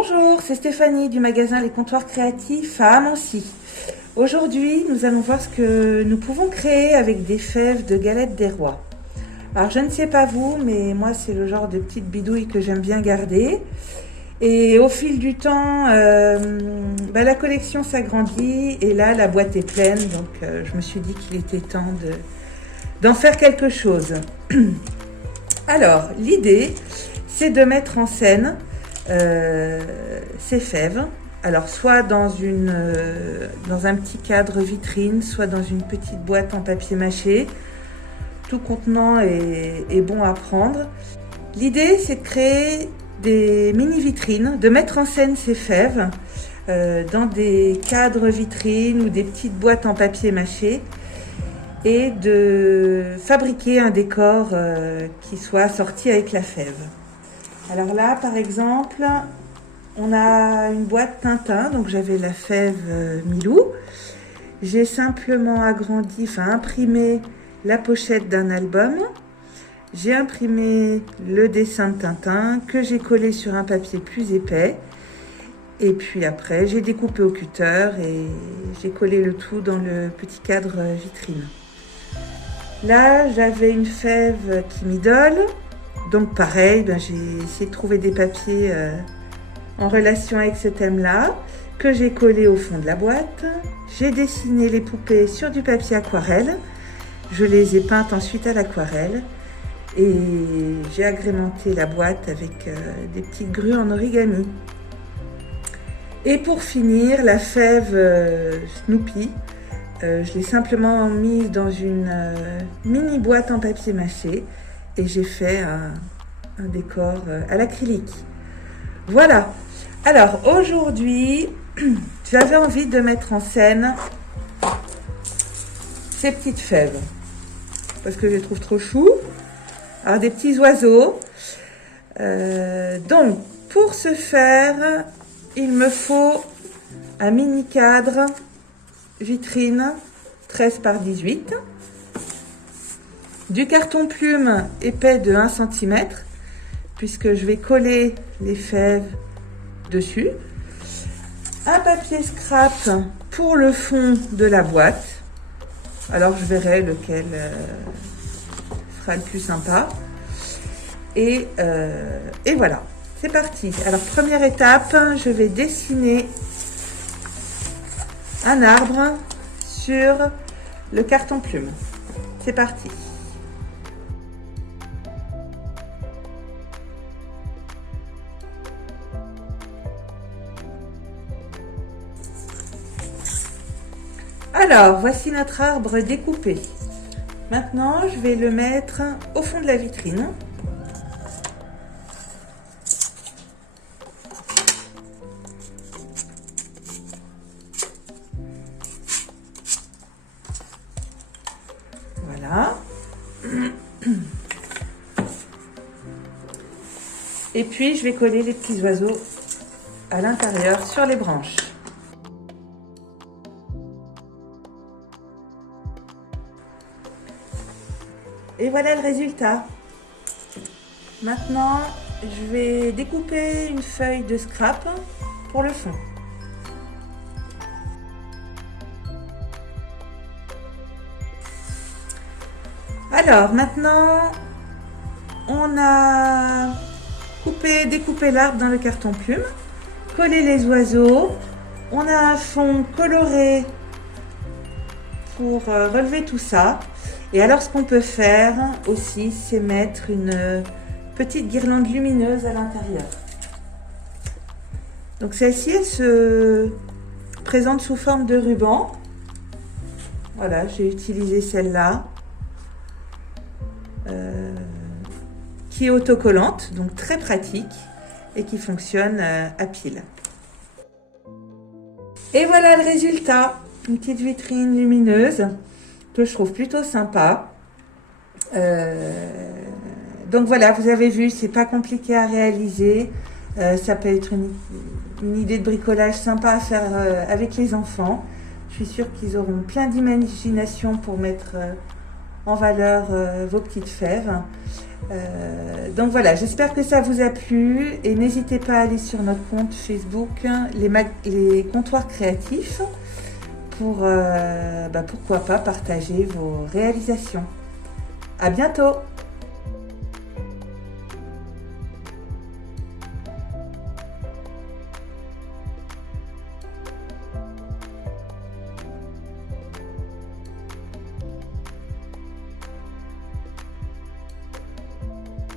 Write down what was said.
Bonjour, c'est Stéphanie du magasin Les Comptoirs Créatifs à Amancy. Aujourd'hui, nous allons voir ce que nous pouvons créer avec des fèves de galette des rois. Alors, je ne sais pas vous, mais moi, c'est le genre de petite bidouille que j'aime bien garder. Et au fil du temps, la collection s'agrandit et là, la boîte est pleine. Donc, je me suis dit qu'il était temps d'en faire quelque chose. Alors, l'idée, c'est de mettre en scène ces fèves. Alors, soit dans un petit cadre vitrine, soit dans une petite boîte en papier mâché. Tout contenant est bon à prendre. L'idée, c'est de créer des mini-vitrines, de mettre en scène ces fèves dans des cadres vitrines ou des petites boîtes en papier mâché et de fabriquer un décor qui soit assorti avec la fève. Alors là, par exemple, on a une boîte Tintin, donc j'avais la fève Milou. J'ai simplement imprimé la pochette d'un album. J'ai imprimé le dessin de Tintin que j'ai collé sur un papier plus épais. Et puis après, j'ai découpé au cutter et j'ai collé le tout dans le petit cadre vitrine. Là, j'avais une fève qui m'idole. Donc pareil, j'ai essayé de trouver des papiers en relation avec ce thème-là, que j'ai collé au fond de la boîte. J'ai dessiné les poupées sur du papier aquarelle. Je les ai peintes ensuite à l'aquarelle. Et j'ai agrémenté la boîte avec des petites grues en origami. Et pour finir, la fève Snoopy, je l'ai simplement mise dans une mini boîte en papier mâché et j'ai fait un décor à l'acrylique. Voilà. Alors aujourd'hui, j'avais envie de mettre en scène ces petites fèves parce que je les trouve trop chou. Alors des petits oiseaux. Donc pour ce faire, il me faut un mini cadre vitrine 13 par 18, du carton plume épais de 1 cm puisque je vais coller les fèves dessus, un papier scrap pour le fond de la boîte. Alors je verrai lequel sera le plus sympa. Et voilà, c'est parti. Alors première étape, je vais dessiner un arbre sur le carton plume. C'est parti. Alors, voici notre arbre découpé. Maintenant, je vais le mettre au fond de la vitrine. Voilà. Et puis, je vais coller les petits oiseaux à l'intérieur sur les branches. Et voilà le résultat. Maintenant, je vais découper une feuille de scrap pour le fond. Alors maintenant, on a découpé l'arbre dans le carton plume, collé les oiseaux. On a un fond coloré pour relever tout ça. Et alors, ce qu'on peut faire aussi, c'est mettre une petite guirlande lumineuse à l'intérieur. Donc celle-ci, elle se présente sous forme de ruban. Voilà, j'ai utilisé celle-là, qui est autocollante, donc très pratique, et qui fonctionne à pile. Et voilà le résultat, une petite vitrine lumineuse que je trouve plutôt sympa. Donc voilà, vous avez vu, c'est pas compliqué à réaliser. Ça peut être une idée de bricolage sympa à faire avec les enfants. Je suis sûre qu'ils auront plein d'imagination pour mettre en valeur vos petites fèves. Donc voilà, j'espère que ça vous a plu et n'hésitez pas à aller sur notre compte Facebook, les comptoirs créatifs, pour pourquoi pas partager vos réalisations. À bientôt!